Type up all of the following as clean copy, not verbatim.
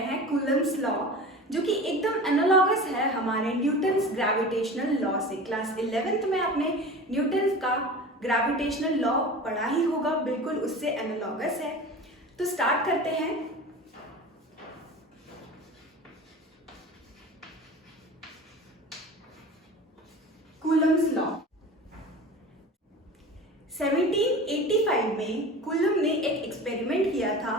रहे हैं Coulomb's law, जो कि एकदम एनालॉगस है हमारे न्यूटन्स ग्रेविटेशनल लॉ से। क्लास 11th में आपने न्यूटन्स का ग्रेविटेशनल लॉ पढ़ा ही होगा, बिल्कुल उससे एनालॉगस है। तो स्टार्ट करते हैं। कूलम्स लॉ 1785 में कूलम ने एक एक्सपेरिमेंट किया था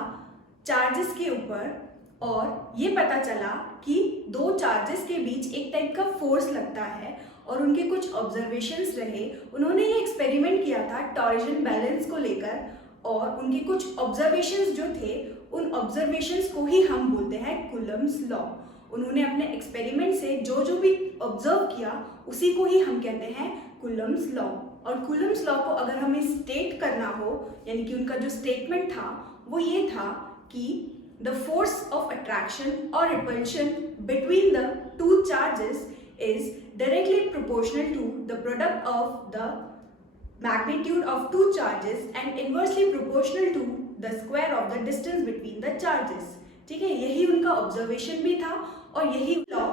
चार्जेस के ऊपर, और ये पता चला कि दो चार्जेस के बीच एक टाइप का फोर्स लगता है और उनके कुछ ऑब्जर्वेशंस रहे। उन्होंने ये एक्सपेरिमेंट किया था टॉर्जन बैलेंस को लेकर, और उनके कुछ ऑब्जर्वेशंस जो थे उन ऑब्जर्वेशंस को ही हम बोलते हैं कूलम्स लॉ। उन्होंने अपने एक्सपेरिमेंट से जो भी ऑब्जर्व किया उसी को ही हम कहते हैं कूलम्स लॉ। और कूलम्स लॉ को अगर हमें स्टेट करना हो, यानी कि उनका जो स्टेटमेंट था वो ये था कि द फोर्स ऑफ अट्रैक्शन और repulsion between the two charges is directly proportional to the product of the magnitude of two charges and inversely proportional to the square of the distance between the charges। ठीक है, यही उनका observation भी था और यही law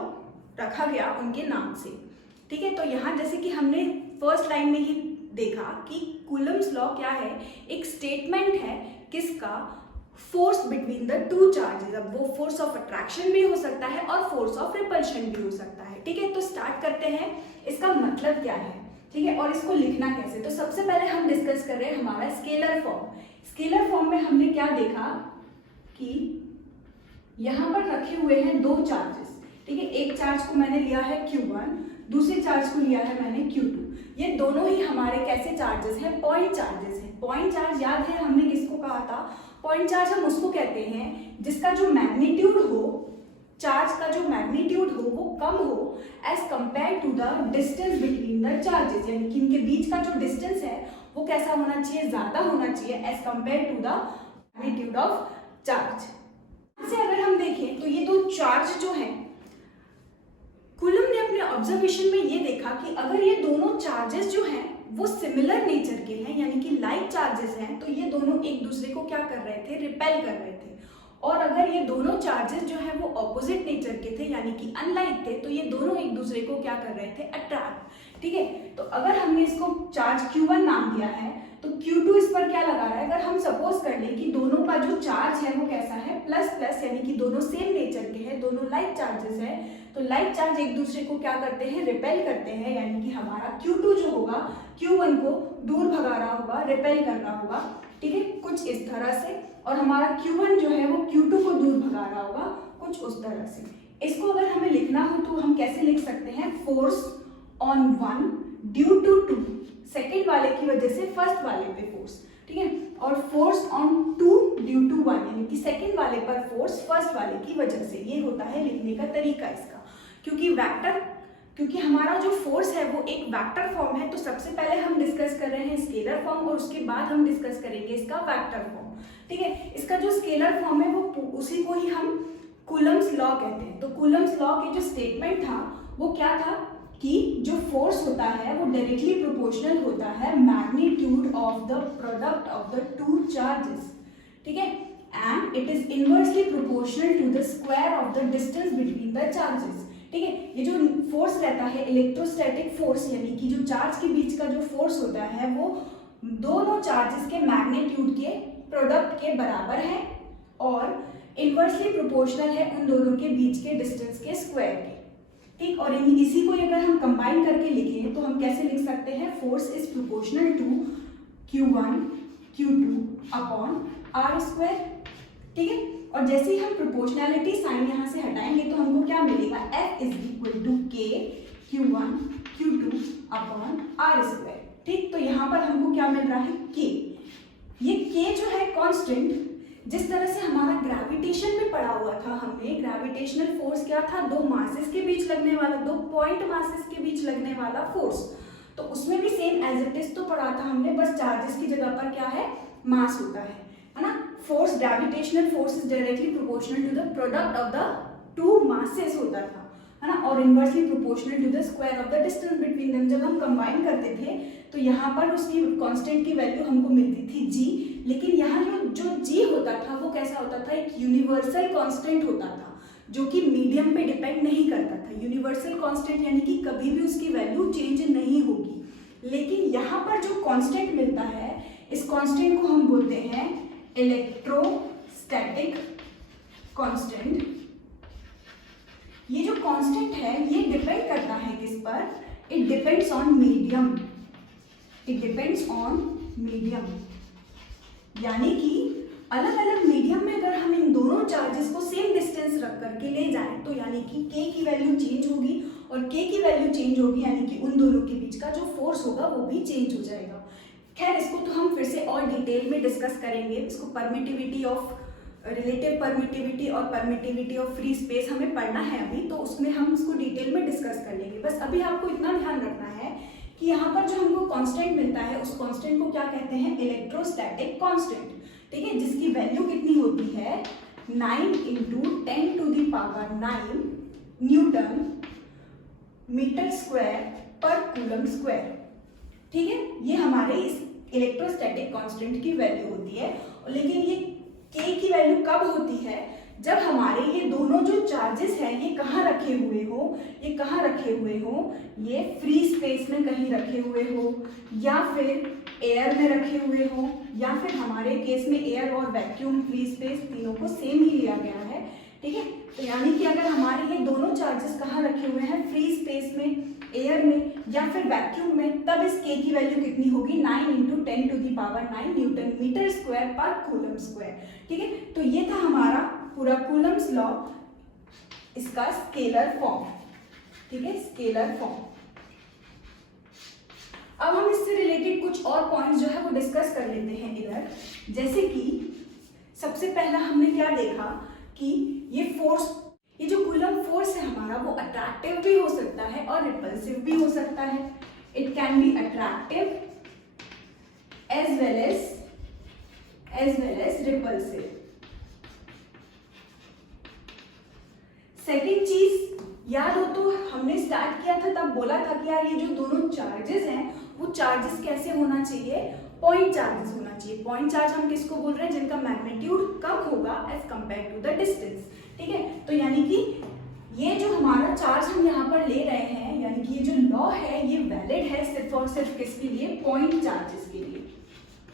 रखा गया उनके नाम से। ठीक है, तो यहाँ जैसे कि हमने फर्स्ट लाइन में ही देखा कि कूलम्स लॉ क्या है, एक स्टेटमेंट है किसका, force between the two charges. अब वो फोर्स ऑफ अट्रैक्शन भी हो सकता है और फोर्स ऑफ रिपल्शन भी हो सकता है। ठीक है, तो स्टार्ट करते हैं, इसका मतलब क्या है, ठीक है, और इसको लिखना कैसे। तो सबसे पहले हम डिस्कस कर रहे हैं हमारा स्केलर फॉर्म। स्केलर फॉर्म में हमने क्या देखा कि यहाँ पर रखे हुए हैं दो चार्जेस। ठीक है, एक चार्ज को मैंने लिया है Q1, दूसरे चार्ज को लिया है मैंने Q2। ये दोनों ही हमारे कैसे चार्जेस हैं, पॉइंट चार्जेस हैं। पॉइंट चार्ज याद है हमने किसको कहा था, पॉइंट चार्ज हम उसको कहते हैं जिसका जो मैग्नीट्यूड हो, चार्ज का जो मैग्नीट्यूड हो वो कम हो as compare to the distance between the charges, यानी कि इनके बीच का जो डिस्टेंस है वो कैसा होना चाहिए, ज्यादा होना चाहिए as compare to the magnitude of charge. से अगर हम देखें तो ये दो चार्ज जो है, कूलम ने अपने ऑब्जर्वेशन में ये देखा कि अगर ये दोनों चार्जेस जो हैं वो सिमिलर नेचर के हैं, यानी कि लाइक चार्जेस हैं, तो ये दोनों एक दूसरे को क्या कर रहे थे, रिपेल कर रहे थे। और अगर ये दोनों चार्जेस जो हैं वो ऑपोजिट नेचर के थे, यानी कि अनलाइक थे, तो ये दोनों एक दूसरे को क्या कर रहे थे, अट्रैक्ट। ठीक है, तो अगर हमने इसको चार्ज Q1 नाम दिया है तो Q2 इस पर क्या लगा रहा है। अगर हम सपोज कर लें कि दोनों का जो चार्ज है वो कैसा है, प्लस प्लस, यानी कि दोनों सेम नेचर के हैं, दोनों लाइक चार्जेस हैं, तो लाइक चार्ज एक दूसरे को क्या करते हैं, रिपेल करते हैं, यानी कि हमारा Q2 जो होगा Q1 को दूर भगा रहा होगा, रिपेल कर रहा होगा। ठीक है, कुछ इस तरह से, और हमारा Q1 जो है वो Q2 को दूर भगा रहा होगा कुछ उस तरह से। इसको अगर हमें लिखना हो तो हम कैसे लिख सकते हैं, force on one due to two, second वाले की वजह से फर्स्ट वाले पे फोर्स। ठीक है, और force on two due to one, यानी कि सेकेंड वाले पर फोर्स फर्स्ट वाले की वजह से। ये होता है लिखने का तरीका इसका। क्योंकि हमारा जो फोर्स है वो एक वेक्टर फॉर्म है, तो सबसे पहले हम डिस्कस कर रहे हैं स्केलर फॉर्म और उसके बाद हम डिस्कस करेंगे इसका वेक्टर फॉर्म। ठीक है, इसका जो स्केलर फॉर्म है वो उसी को ही हम कूलम्स लॉ कहते हैं। तो कूलम्स लॉ की जो स्टेटमेंट था वो क्या था कि जो फोर्स होता है वो डायरेक्टली प्रोपोर्शनल होता है magnitude of the product of the two charges. ठीक है, and it is inversely proportional to the square of the distance between the charges. ठीक है, ये जो फोर्स रहता है इलेक्ट्रोस्टैटिक फोर्स, यानी कि जो चार्ज के बीच का जो फोर्स होता है वो दोनों चार्जेस के मैग्नीट्यूड के प्रोडक्ट के बराबर है और इनवर्सली प्रोपोर्शनल है उन दोनों के बीच के डिस्टेंस के स्क्वायर के। ठीक, और इसी को अगर हम कंबाइन करके लिखें तो हम कैसे लिख सकते हैं, force is proportional to Q1 Q2 upon R square. ठीक है, और जैसे ही हम प्रोपोर्शनैलिटी साइन यहाँ से हटाएंगे तो हमको क्या मिलेगा, F is equal to K Q1 Q2 upon R square. ठीक, तो यहाँ पर हमको क्या मिल रहा है, K। ये K जो है कांस्टेंट, जिस तरह से हमारा ग्रेविटेशन में पढ़ा हुआ था हमने, ग्रेविटेशनल फोर्स क्या था, दो मासेस के बीच लगने वाला, दो पॉइंट मासेस के बीच लगने वाला फोर्स। तो उसमें भी सेम एज इट इज तो पढ़ा था हमने, बस चार्जेस की जगह पर क्या है, मास होता है ना। Force, gravitational force is directly proportional to the product of the two masses होता था, है ना, और inversely proportional to the square of the distance between them. जब हम कंबाइन करते थे तो यहाँ पर उसकी कांस्टेंट की वैल्यू हमको मिलती थी G, लेकिन यहाँ जो जी होता था वो कैसा होता था, एक यूनिवर्सल कांस्टेंट होता था जो कि मीडियम पे डिपेंड नहीं करता था। यूनिवर्सल कांस्टेंट यानी कि कभी भी उसकी वैल्यू चेंज नहीं होगी। लेकिन यहाँ पर जो कांस्टेंट मिलता है, इस कांस्टेंट को हम बोलते हैं इलेक्ट्रोस्टैटिक कांस्टेंट। ये जो कांस्टेंट है ये डिपेंड करता है किस पर, it depends on medium, it depends on medium. यानी कि अलग अलग मीडियम में अगर हम इन दोनों चार्जेस को सेम डिस्टेंस रख करके ले जाएं तो यानी कि k की वैल्यू चेंज होगी, और k की वैल्यू चेंज होगी यानी कि उन दोनों के बीच का जो फोर्स होगा वो भी चेंज हो जाएगा। खैर इसको तो हम फिर से और डिटेल में डिस्कस करेंगे। इसको परमिटिविटी ऑफ रिलेटिव परमिटिविटी और परमिटिविटी ऑफ फ्री स्पेस हमें पढ़ना है अभी, तो उसमें हम इसको डिटेल में डिस्कस कर लेंगे। बस अभी आपको इतना ध्यान रखना है कि यहाँ पर जो हमको कांस्टेंट मिलता है उस कांस्टेंट को क्या कहते हैं, इलेक्ट्रोस्टैटिक कांस्टेंट। ठीक है, जिसकी वैल्यू कितनी होती है 9 × 10⁹ न्यूटन मीटर स्क्वायर पर कूलम स्क्वायर। ठीक है, ये हमारे इस इलेक्ट्रोस्टैटिक कांस्टेंट की वैल्यू होती है। लेकिन ये k की वैल्यू कब होती है, जब हमारे ये दोनों जो चार्जेस हैं ये कहाँ रखे हुए हो, ये कहाँ रखे हुए हो, ये फ्री स्पेस में कहीं रखे हुए हो, या फिर एयर में रखे हुए हो, या फिर हमारे केस में एयर और वैक्यूम फ्री स्पेस तीनों को सेम ही लिया गया है। ठीक है, तो यानी कि अगर हमारे ये दोनों चार्जेस कहाँ रखे हुए हैं, फ्री स्पेस में, एयर में या फिर वैक्यूम में, तब इस k की वैल्यू कितनी होगी 9 × 10⁹ न्यूटन मीटर स्क्वायर पर कूलम स्क्वायर। ठीक है, तो ये था हमारा पूरा कूलम्स लॉ, इसका स्केलर फॉर्म। ठीक है, स्केलर फॉर्म। अब हम इससे रिलेटेड कुछ और पॉइंट्स जो है वो डिस्कस कर लेते हैं इधर। जैसे कि सबसे पहला हमने क्या देखा कि ये फोर्स, ये जो कूलम फोर्स है हमारा वो अट्रैक्टिव भी हो सकता है और रिपल्सिव भी हो सकता है। It can be attractive as well as repulsive. Second चीज याद हो तो हमने स्टार्ट किया था तब बोला था कि यार ये जो दोनों चार्जेस हैं वो चार्जेस कैसे होना चाहिए, पॉइंट चार्जेस होना चाहिए। पॉइंट चार्ज हम किसको बोल रहे हैं, जिनका मैग्नीट्यूड कम होगा as compare to the distance. ठीक है, तो यानी कि ये जो हमारा चार्ज हम यहाँ पर ले रहे हैं, यानी कि ये जो लॉ है ये वैलिड है सिर्फ और सिर्फ किसके लिए, पॉइंट चार्जेस के लिए,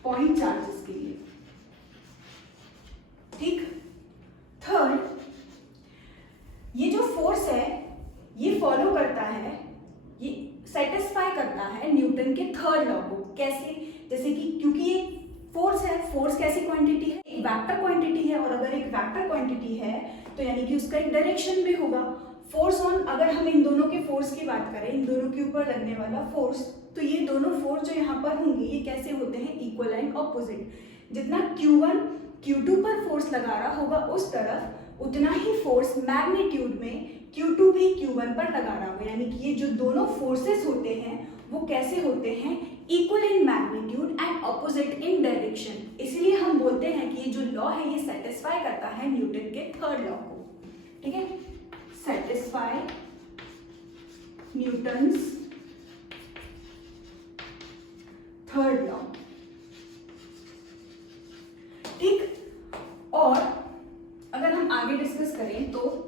पॉइंट चार्जेस के लिए। ठीक, थर्ड, ये जो फोर्स है ये फॉलो करता है, ये सेटिस्फाई करता है न्यूटन के थर्ड लॉ को। कैसे, जैसे कि क्योंकि ये फोर्स है, फोर्स कैसी क्वांटिटी है, एक वेक्टर क्वांटिटी है, और अगर एक वेक्टर क्वांटिटी है तो यानी कि उसका एक डायरेक्शन भी होगा। फोर्स ऑन, अगर हम इन दोनों के फोर्स की बात करें, इन दोनों के ऊपर लगने वाला फोर्स, तो ये दोनों फोर्स जो यहाँ पर होंगे ये कैसे होते हैं, इक्वल एंड ऑपोजिट। जितना Q1 Q2 पर फोर्स लगा रहा होगा उस तरफ, उतना ही फोर्स मैग्नीट्यूड में Q2 भी Q1 पर लगा रहा होगा। यानी कि ये जो दोनों फोर्सेस होते हैं वो कैसे होते हैं, equal in magnitude and opposite in direction. इसलिए हम बोलते हैं कि ये जो लॉ है ये सेटिस्फाई करता है न्यूटन के थर्ड लॉ को। ठीक है, सेटिस्फाई न्यूटन्स थर्ड लॉ। ठीक, और अगर हम आगे डिस्कस करें तो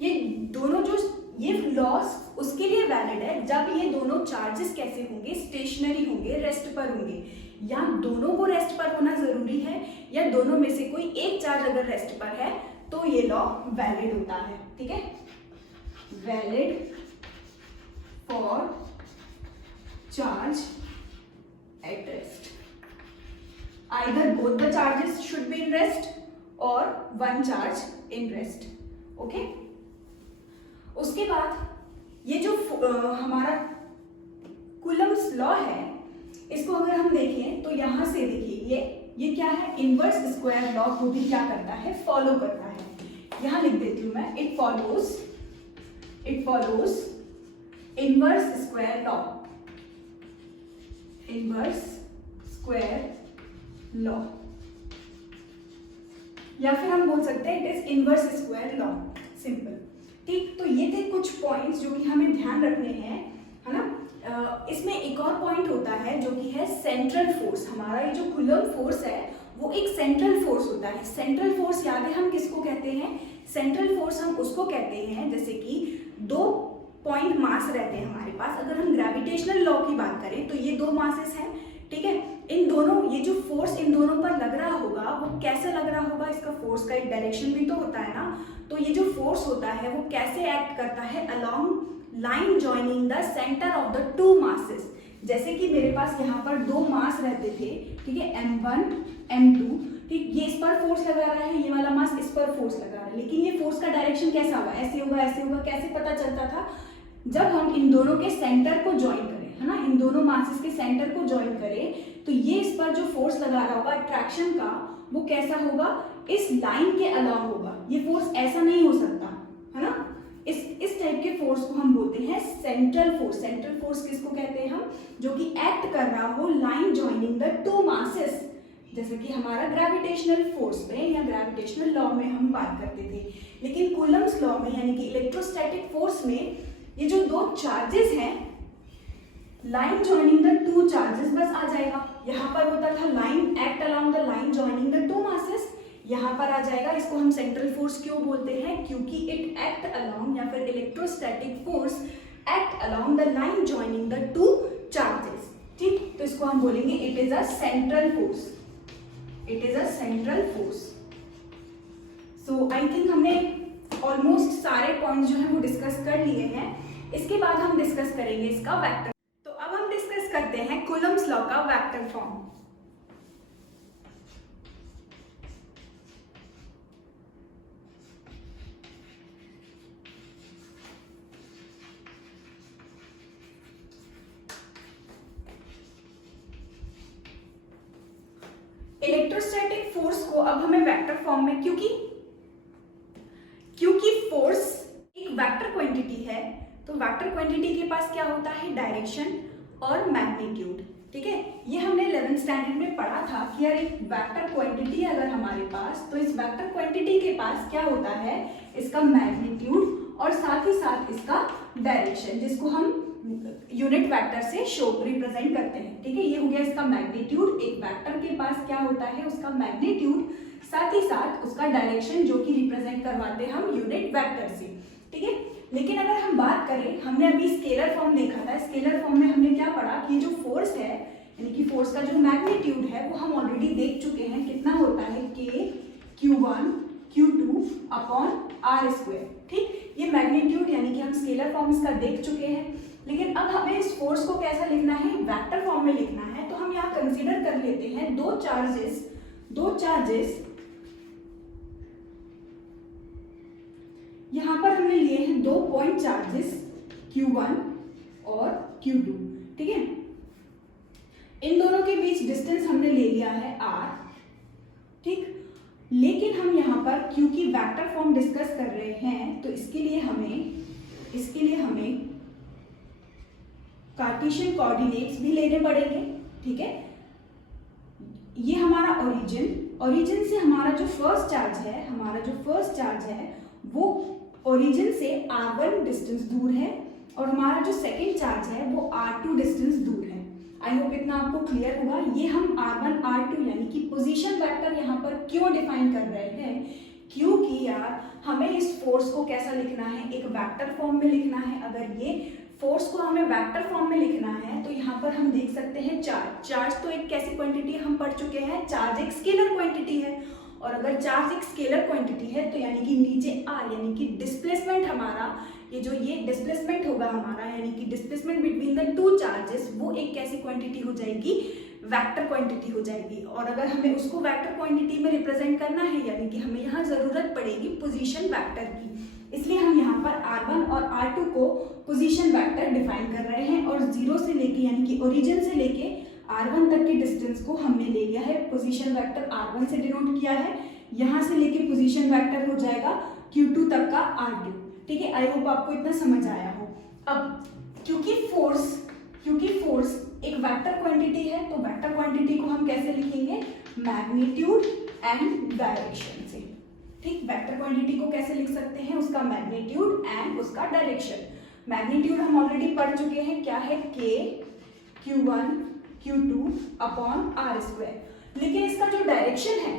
ये दोनों जो ये लॉस उसके लिए वैलिड है जब ये दोनों चार्जेस कैसे होंगे, स्टेशनरी होंगे, रेस्ट पर होंगे। या दोनों को रेस्ट पर होना जरूरी है, या दोनों में से कोई एक चार्ज अगर रेस्ट पर है तो ये लॉ वैलिड होता है। ठीक है, valid for charge at rest, either both the charges should be in rest और one charge in rest. Okay, उसके बाद ये जो हमारा कूलम्स लॉ है इसको अगर हम देखें तो यहां से देखिए ये क्या है, इनवर्स स्क्वायर लॉ को भी क्या करता है, फॉलो करता है। यहां लिख देती हूं मैं, it follows inverse square law, inverse square law, या फिर हम बोल सकते हैं it is inverse square law, simple. ठीक, तो ये थे कुछ पॉइंट्स जो कि हमें ध्यान रखने हैं, है ना। इसमें एक और पॉइंट होता है जो कि है सेंट्रल फोर्स। हमारा ये जो कूलम्ब फोर्स है वो एक सेंट्रल फोर्स होता है। सेंट्रल फोर्स याद है हम किसको कहते हैं? सेंट्रल फोर्स हम उसको कहते हैं जैसे कि 2 पॉइंट मास रहते हैं हमारे पास। अगर हम ग्रेविटेशनल लॉ की बात करें तो ये 2 मासेस हैं, ठीक है। इन दोनों, ये जो फोर्स इन दोनों पर लग रहा होगा वो कैसे लग रहा होगा? इसका फोर्स का एक डायरेक्शन भी तो होता है ना। तो ये जो फोर्स होता है वो कैसे एक्ट करता है? Along line joining the centre of the 2 masses. जैसे कि मेरे पास यहाँ पर 2 मास रहते थे, ठीक है, m1 m2, ठीक। ये इस पर फोर्स लगा रहा है, ये वाला मास इस पर फोर्स लगा रहा है, लेकिन ये फोर्स का डायरेक्शन कैसा होगा? ऐसे होगा, ऐसे होगा। कैसे पता चलता था? जब हम इन दोनों के सेंटर को ज्वाइन करें, है ना, इन दोनों मासेस के सेंटर को ज्वाइन करें तो ये इस पर जो फोर्स लगा रहा होगा अट्रैक्शन का, वो कैसा होगा? इस लाइन के अलाउ होगा। ये फोर्स ऐसा नहीं हो सकता, है ना। इस टाइप के फोर्स को हम बोलते हैं सेंट्रल फोर्स। सेंट्रल फोर्स किसको कहते हैं हम? जो कि एक्ट कर रहा हो लाइन जॉइनिंग द 2 मासेस, जैसे कि हमारा ग्रेविटेशनल फोर्स में या ग्रेविटेशनल लॉ में हम बात करते थे। लेकिन कूलम्ब्स लॉ में यानी कि इलेक्ट्रोस्टैटिक फोर्स में ये जो 2 चार्जेस हैं, लाइन जॉइनिंग द 2 चार्जेस, बस आ जाएगा। यहाँ पर होता था line act along the line joining the 2 masses, यहाँ पर आ जाएगा। इसको हम सेंट्रल फोर्स क्यों बोलते हैं? क्योंकि इट एक्ट अलोंग, या फिर electrostatic force act along the line joining the 2 charges, ठीक। तो इसको हम बोलेंगे it is a central force. It is a central force. So I think हमने ऑलमोस्ट सारे पॉइंट्स जो है वो डिस्कस कर लिए हैं। इसके बाद हम डिस्कस करेंगे इसका वेक्टर। तो अब हम डिस्कस करते हैं कूलम्ब्स लॉ का वेक्टर फॉर्म। इलेक्ट्रोस्टैटिक फोर्स को अब हमें वेक्टर फॉर्म में, क्योंकि फोर्स एक वेक्टर क्वांटिटी है, तो वेक्टर क्वांटिटी के पास क्या होता है? डायरेक्शन और मैग्नीट्यूड, ठीक है। ये हमने 11th स्टैंडर्ड में पढ़ा था कि यार एक वेक्टर क्वांटिटी है अगर हमारे पास, तो इस वेक्टर क्वांटिटी के पास क्या होता है? इसका मैग्नीट्यूड और साथ ही साथ इसका डायरेक्शन, जिसको हम यूनिट वेक्टर से शो रिप्रेजेंट करते हैं, ठीक है। ये हो गया इसका मैग्नीट्यूड। एक वेक्टर के पास क्या होता है? उसका मैग्नीट्यूड, साथ ही साथ उसका डायरेक्शन, जो कि रिप्रेजेंट करवाते हैं हम यूनिट वेक्टर से, ठीक है। लेकिन अगर हम बात करें, हमने अभी स्केलर फॉर्म देखा था। स्केलर फॉर्म में हमने क्या पढ़ा कि जो फोर्स है, यानी कि फोर्स का जो मैग्नीट्यूड है वो हम ऑलरेडी देख चुके हैं। कितना होता है? k q1 q2 upon r square, ठीक। ये मैग्नीट्यूड यानी कि हम स्केलर फॉर्म इसका देख चुके हैं। लेकिन अब हमें इस फोर्स को कैसा लिखना है? वेक्टर फॉर्म में लिखना है। तो हम यहाँ कंसीडर कर लेते हैं 2 चार्जेस यहाँ पर हमने लिए हैं 2 पॉइंट चार्जेस Q1 और Q2, ठीक है। इन दोनों के बीच डिस्टेंस हमने ले लिया है r, ठीक। लेकिन हम यहाँ पर क्योंकि वेक्टर फॉर्म डिस्कस कर रहे हैं तो इसके लिए हमें कार्टेशियन कोऑर्डिनेट्स भी लेने पड़ेंगे, ठीक है। ये हमारा ओरिजिन से हमारा जो फर्स्ट चार्ज है वो ओरिजिन से r1 डिस्टेंस दूर है और हमारा जो सेकेंड चार्ज है वो r2 डिस्टेंस दूर है। आई होप इतना आपको क्लियर हुआ। ये हम r1 r2 यानी कि पोजीशन वेक्टर यहाँ पर क्यों डिफाइन कर रहे हैं? क्योंकि यार हमें इस फोर्स को कैसा लिखना है? एक वेक्टर फॉर्म में लिखना है। अगर ये फोर्स को हमें वेक्टर फॉर्म में लिखना है तो यहाँ पर हम देख सकते हैं चार्ज तो एक कैसी क्वांटिटी हम पढ़ चुके हैं? चार्ज एक स्केलर क्वांटिटी है। और अगर चार्ज एक स्केलर क्वांटिटी है तो यानी कि नीचे r यानी कि डिस्प्लेसमेंट हमारा, ये डिस्प्लेसमेंट होगा हमारा, यानी कि डिस्प्लेसमेंट बिटवीन द 2 चार्जेस, वो एक कैसी क्वांटिटी हो जाएगी? वेक्टर क्वांटिटी हो जाएगी। और अगर हमें उसको वेक्टर क्वांटिटी में रिप्रेजेंट करना है यानी कि हमें यहाँ जरूरत पड़ेगी पोजीशन वेक्टर की। इसलिए हम यहाँ पर r1 और r2 को पोजीशन वेक्टर डिफाइन कर रहे हैं और 0 से लेके यानी कि ओरिजिन से लेके r1 तक के डिस्टेंस को हमने ले लिया है, पोजीशन वेक्टर r1 से डिनोट किया है। यहाँ से लेके पोजीशन वेक्टर हो जाएगा q2 तक का r2, ठीक है। आई होप आपको इतना समझ आया हो। अब क्योंकि फोर्स एक वेक्टर क्वांटिटी है तो वेक्टर क्वांटिटी को हम कैसे लिखेंगे? मैग्नीट्यूड एंड डायरेक्शन से, ठीक। वेक्टर क्वांटिटी को कैसे लिख सकते हैं? उसका मैग्नीट्यूड एंड उसका डायरेक्शन। मैग्नीट्यूड हम ऑलरेडी पढ़ चुके हैं, क्या है, K Q1 Q2 upon are square. लेकिन इसका जो डायरेक्शन है,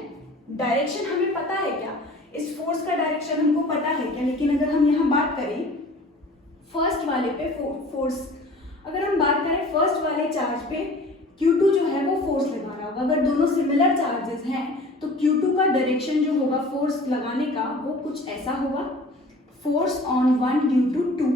डायरेक्शन हमें पता है क्या, इस फोर्स का डायरेक्शन हमको पता है क्या। लेकिन अगर हम यहाँ बात करें फर्स्ट वाले पे फोर्स, अगर हम बात करें फर्स्ट वाले चार्ज पे Q2 जो है वो फोर्स लगा रहा होगा। अगर दोनों सिमिलर चार्जेस हैं तो Q2 का डायरेक्शन जो होगा फोर्स लगाने का वो कुछ ऐसा होगा, force on one due to two.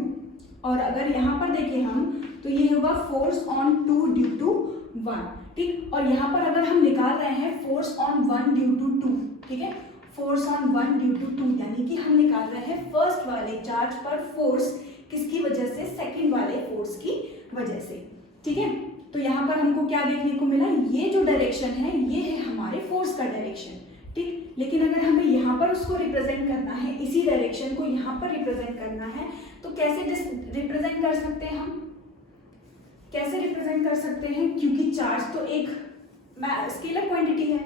और अगर यहाँ पर देखें हम तो ये होगा force on two due to one, ठीक। और यहाँ पर अगर हम निकाल रहे हैं force on one due to two, ठीक है, force on one due to two, यानी कि हम निकाल रहे हैं फर्स्ट वाले चार्ज पर फोर्स किसकी वजह से, सेकंड वाले फोर्स की वजह से, ठीक है। तो यहाँ पर हमको क्या देखने को मिला, ये जो डायरेक्शन है ये है हमारे फोर्स का डायरेक्शन, ठीक। लेकिन अगर हमें यहाँ पर उसको रिप्रेजेंट करना है, इसी डायरेक्शन को यहाँ पर रिप्रेजेंट करना है, तो कैसे रिप्रेजेंट कर सकते हैं हम, कैसे रिप्रेजेंट कर सकते हैं, क्योंकि चार्ज तो एक स्केलर क्वांटिटी है,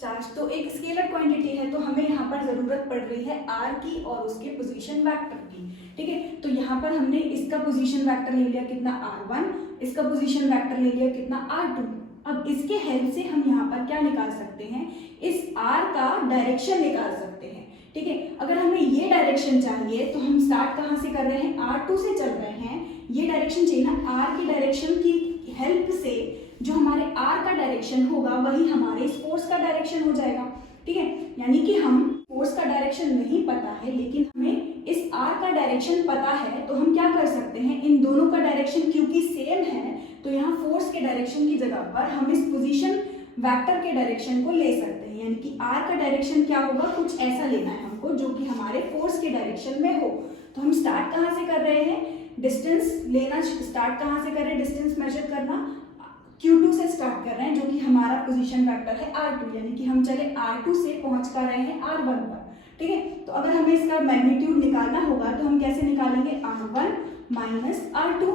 चार्ज तो एक स्केलर क्वांटिटी है, तो हमें यहाँ पर जरूरत पड़ रही है आर की और उसके पोजीशन वेक्टर की, ठीक है। तो यहाँ पर हमने इसका पोजीशन वेक्टर ले लिया कितना, R1, इसका पोजीशन वेक्टर ले लिया कितना, R2। अब इसके हेल्प से हम यहाँ पर क्या निकाल सकते हैं, इस R का डायरेक्शन निकाल सकते हैं, ठीक है। अगर हमें ये डायरेक्शन चाहिए तो हम स्टार्ट कहाँ से कर रहे हैं, R2 से चल रहे हैं, ये डायरेक्शन चाहिए ना, R की डायरेक्शन की हेल्प से जो हमारे R का डायरेक्शन होगा वही हमारे इस फोर्स का डायरेक्शन हो जाएगा, ठीक है। यानी कि हम फोर्स का डायरेक्शन नहीं पता है लेकिन हमें इस R का डायरेक्शन पता है, तो हम क्या कर सकते हैं, इन दोनों का डायरेक्शन क्योंकि सेम है तो यहाँ फोर्स के डायरेक्शन की जगह पर हम इस पोजीशन वेक्टर के डायरेक्शन को ले सकते हैं। यानी कि R का डायरेक्शन क्या होगा, कुछ ऐसा लेना है हमको जो कि हमारे फोर्स के डायरेक्शन में हो। तो हम स्टार्ट कहाँ से कर रहे हैं, डिस्टेंस लेना, स्टार्ट कहाँ से कर रहे हैं, डिस्टेंस मेजर करना Q2 से स्टार्ट कर रहे हैं जो कि हमारा पोजीशन वेक्टर है R2, यानी कि हम चले R2 से पहुंच कर रहे हैं R1 पर, ठीक है। तो अगर हमें इसका मैग्नीट्यूड निकालना होगा तो हम कैसे निकालेंगे, R1 माइनस R2,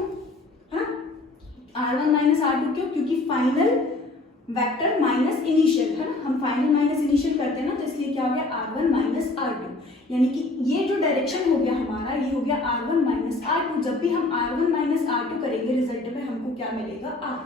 हाँ, R1 माइनस R2 क्यों, क्योंकि फाइनल वेक्टर माइनस इनिशियल है ना, हम फाइनल माइनस इनिशियल करते हैं ना, तो इसलिए क्या हो गया R1 माइनस R2, यानी कि ये जो डायरेक्शन हो गया हमारा, ये हो गया R1 माइनस R2। जब भी हम R1 माइनस R2 करेंगे रिजल्ट में हमको क्या मिलेगा, R।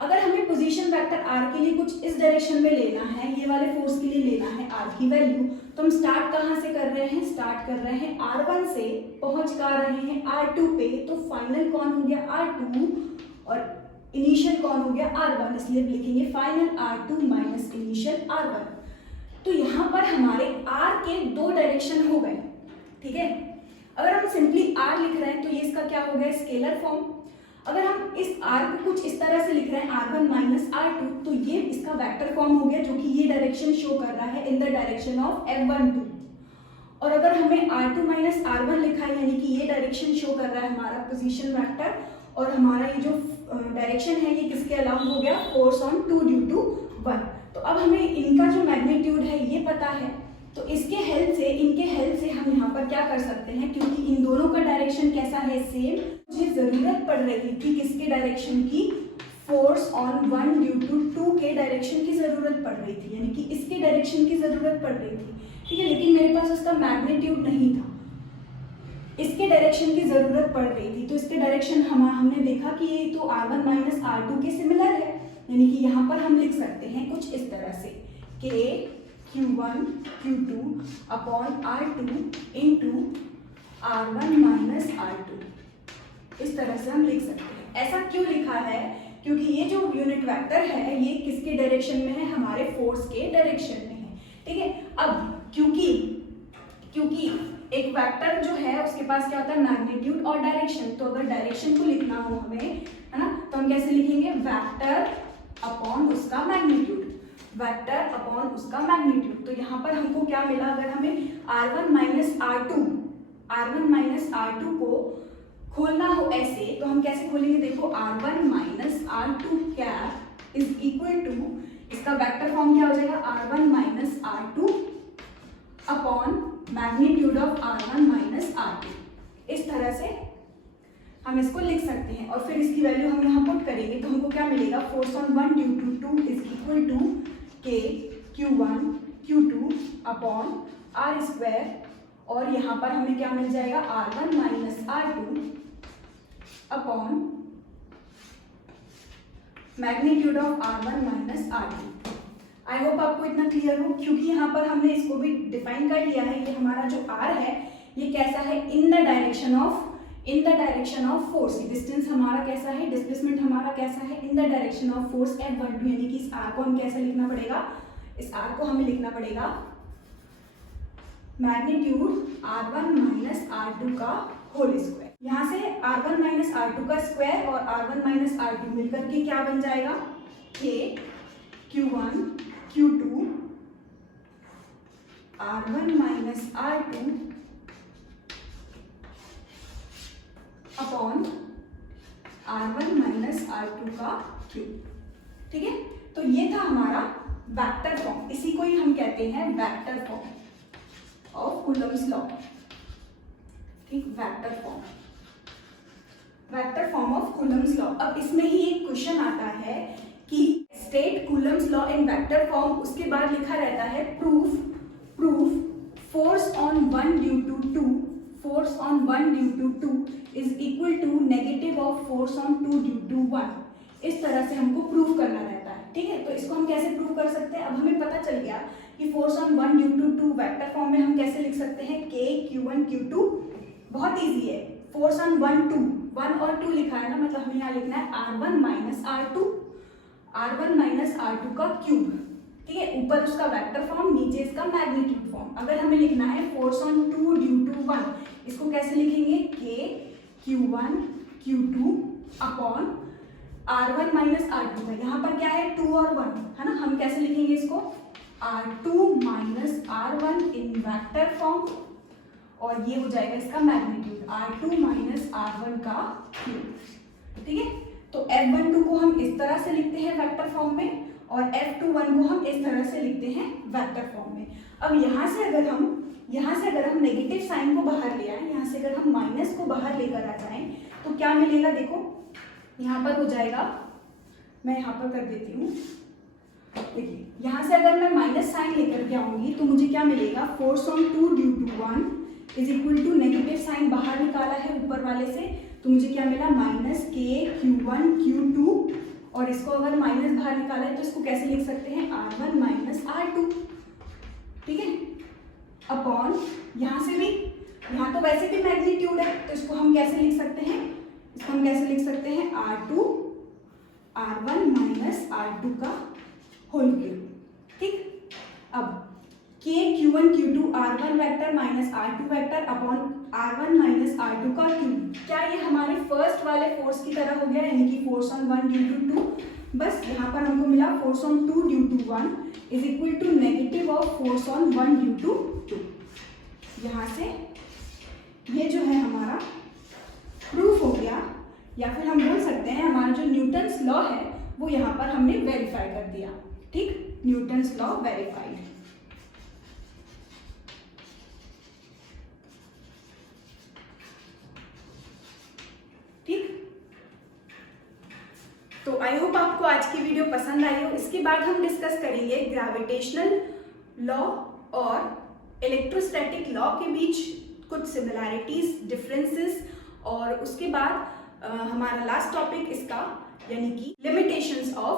अगर हमें पोजीशन वेक्टर R के लिए कुछ इस डायरेक्शन में लेना है, ये वाले फोर्स के लिए लेना है R की वैल्यू, तो हम स्टार्ट कहाँ से कर रहे हैं, स्टार्ट कर रहे हैं R1 से, पहुंच कर रहे हैं R2 पे, तो फाइनल कौन हो गया R2 और इनिशियल कौन हो गया R1, इसलिए लिखेंगे final R2 minus initial R1। तो यहाँ पर हमारे R के दो डायरेक्शन हो गए, ठीक है। अगर हम सिंपली R लिख रहे हैं तो ये इसका क्या हो गया, स्केलर फॉर्म। अगर हम इस R को कुछ इस तरह से लिख रहे हैं R1 माइनस R2, तो ये इसका वेक्टर फॉर्म हो गया जो कि ये डायरेक्शन शो कर रहा है in the direction of F12। और अगर हमें R2 माइनस R1 लिखा है यानी कि ये डायरेक्शन शो कर रहा है हमारा पोजीशन वेक्टर, और हमारा ये जो डायरेक्शन है ये किसके अलाउंग हो गया, force on two due to one. तो अब हमें इनका जो मैग्नीट्यूड है ये पता है, तो इसके हेल्प से, इनके हेल्प से हम यहाँ पर क्या कर सकते हैं, क्योंकि इन दोनों का डायरेक्शन कैसा है, सेम, मुझे जरूरत पड़ रही थी किसके डायरेक्शन की, force on one due to two के डायरेक्शन की जरूरत पड़ रही थी, यानी कि इसके डायरेक्शन की जरूरत पड़ रही थी, ठीक है। लेकिन मेरे पास उसका मैग्नीट्यूड नहीं था, इसके डायरेक्शन की जरूरत पड़ रही थी, तो इसके डायरेक्शन हमने देखा कि ये तो R1 माइनस R2 के सिमिलर है, यानी कि यहाँ पर हम लिख सकते हैं कुछ इस तरह से, K Q1 Q2 upon R2 into R1 minus R2, इस तरह से हम लिख सकते हैं। ऐसा क्यों लिखा है, क्योंकि ये जो यूनिट वेक्टर है ये किसके डायरेक्शन में है, हमारे फोर्स के डायरेक्शन में है, ठीक है। अब क्योंकि एक वेक्टर जो है उसके पास क्या होता है, मैग्नीट्यूड और डायरेक्शन, तो अगर डायरेक्शन को लिखना हो हमें, है ना, तो हम कैसे लिखेंगे, वेक्टर अपॉन उसका मैग्नीट्यूड, वेक्टर अपॉन उसका मैग्नीट्यूड। तो यहाँ पर हमको क्या मिला, अगर हमें R1 माइनस R2 को खोलना हो ऐसे, तो हम कैसे खोलेंगे, देखो R1 minus R2 cap is equal to, इसका वेक्टर फॉर्म क्या हो जाएगा, R1 minus R2 upon magnitude of R1 minus R2। इस तरह से हम इसको लिख सकते हैं, और फिर इसकी वैल्यू हम यहाँ पुट करेंगे तो हमको क्या मिलेगा, force on one due to two is equal to K Q1 Q2 upon R square, और यहाँ पर हमें क्या मिल जाएगा, R1 minus R2 upon magnitude of R1 minus R2। I hope आपको इतना क्लियर हो, क्योंकि यहाँ पर हमने इसको भी डिफाइन कर लिया है कि हमारा जो R है ये कैसा है, in the direction of force. Distance हमारा कैसा है, डिस्प्लेसमेंट हमारा कैसा है, in the direction of force F12, यानी कि इस R को हम कैसे लिखना पड़ेगा, इस R को हमें लिखना पड़ेगा मैग्नीट्यूड R1 माइनस R2 का होल स्क्वायर। यहाँ से R1 माइनस R2 का स्क्वायर और R1 माइनस R2 मिलकर के क्या बन जाएगा, K Q1 Q2 R1 minus R2 upon R1 minus R2 का क्यूब। ठीक है, तो ये था हमारा वेक्टर फॉर्म, इसी को ही हम कहते हैं vector form of Coulomb's law. ठीक, vector form of Coulomb's law. अब इसमें ही एक क्वेश्चन आता है कि state Coulomb's law in vector form, उसके बाद लिखा रहता है proof force on one due to two is equal to negative of force on two due to one. इस तरह से हमको प्रूव करना रहता है। ठीक है, तो इसको हम कैसे प्रूव कर सकते हैं, अब हमें पता चल गया कि force on one due to two vector form में हम कैसे लिख सकते हैं, K Q1 Q2। बहुत इजी है, फोर्स ऑन वन और टू लिखा है ना, मतलब हमें यहाँ लिखना है R1 माइनस R2 का क्यूब। ठीक है, ऊपर उसका वेक्टर फॉर्म, नीचे इसका मैग्नीट्यूड फॉर्म। अगर हमें लिखना है force on two due to one, इसको कैसे लिखेंगे, K Q1 Q2 upon R1 minus R2 का, यहाँ पर क्या है 2 और 1 है ना, हम कैसे लिखेंगे इसको, R2 माइनस R1 इन वेक्टर फॉर्म, और ये हो जाएगा इसका मैग्नीट्यूड R2 माइनस R1 का क्यूब। ठीक है, तो F12 को हम इस तरह से लिखते हैं वेक्टर फॉर्म में, और F21 को हम इस तरह से लिखते हैं वेक्टर फॉर्म में। अब यहाँ से अगर हम नेगेटिव साइन को बाहर ले आए, यहाँ से अगर हम माइनस को बाहर लेकर आ जाएं, तो क्या मिलेगा, देखो यहाँ पर हो जाएगा, मैं यहाँ पर कर देती हूँ। देखिए, यहाँ से अगर मैं माइनस साइन लेकर के आऊंगी तो मुझे क्या मिलेगा, force on two due to one is equal to negative sign बाहर निकाला है ऊपर वाले से, तो मुझे क्या मिला, माइनस K Q1 Q2, और इसको अगर माइनस बाहर निकाला है तो इसको कैसे लिख सकते हैं, R1 माइनस R2। ठीक है, अपॉन यहाँ से भी, यहाँ तो वैसे भी मैग्नीट्यूड है, तो इसको हम कैसे लिख सकते हैं, R1 माइनस R2 का होल क्यूब। ठीक, अब K Q1 Q2 R1 vector minus R2 vector upon R1 minus R2 का क्यूब। क्या ये हमारे फर्स्ट वाले फोर्स की तरह हो गया, यानी कि force on one due to two, बस यहाँ पर हमको मिला force on two due to one is equal to negative of force on one due to two. यहाँ से ये जो है हमारा प्रूफ हो गया, या फिर हम बोल सकते हैं हमारा जो न्यूटन्स लॉ है वो यहाँ पर हमने वेरीफाई कर दिया। ठीक, न्यूटन्स लॉ वेरीफाइड। तो आई होप आपको आज की वीडियो पसंद आई हो। इसके बाद हम डिस्कस करेंगे ग्रेविटेशनल लॉ और इलेक्ट्रोस्टैटिक लॉ के बीच कुछ सिमिलैरिटीज, डिफरेंसेस, और उसके बाद हमारा लास्ट टॉपिक इसका यानी कि लिमिटेशंस ऑफ